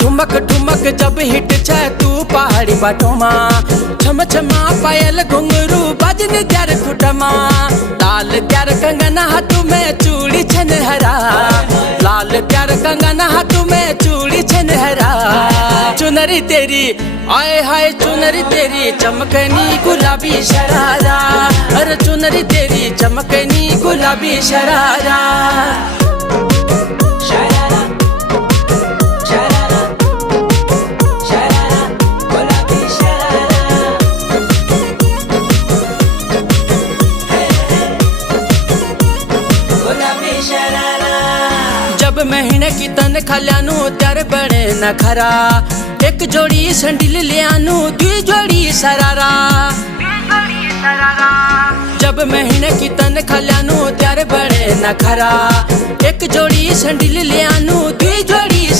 ठुमक ठुमक जब हिट छ तू पहाड़ी बाटोमा छम छमा पायल घुंगरू बजन त्यार खुटमा लाल त्यार कंगन हाथ में चूड़ी छन हरा लाल त्यार कंगन हाथ में चूड़ी छन हरा चुनरी तेरी आए हाय चुनरी तेरी चमकनी गुलाबी शरारा अरे चुनरी तेरी चमकनी गुलाबी शरारा जब महीने की तन खल्यानु त्यार बड़े न खरा एक जोड़ी संडिल लियानु दुई जोड़ी सरारा जब महीने की तन खल्यानु त्यार बड़े न खरा एक जोड़ी संडिल लियानु दुई जोड़ी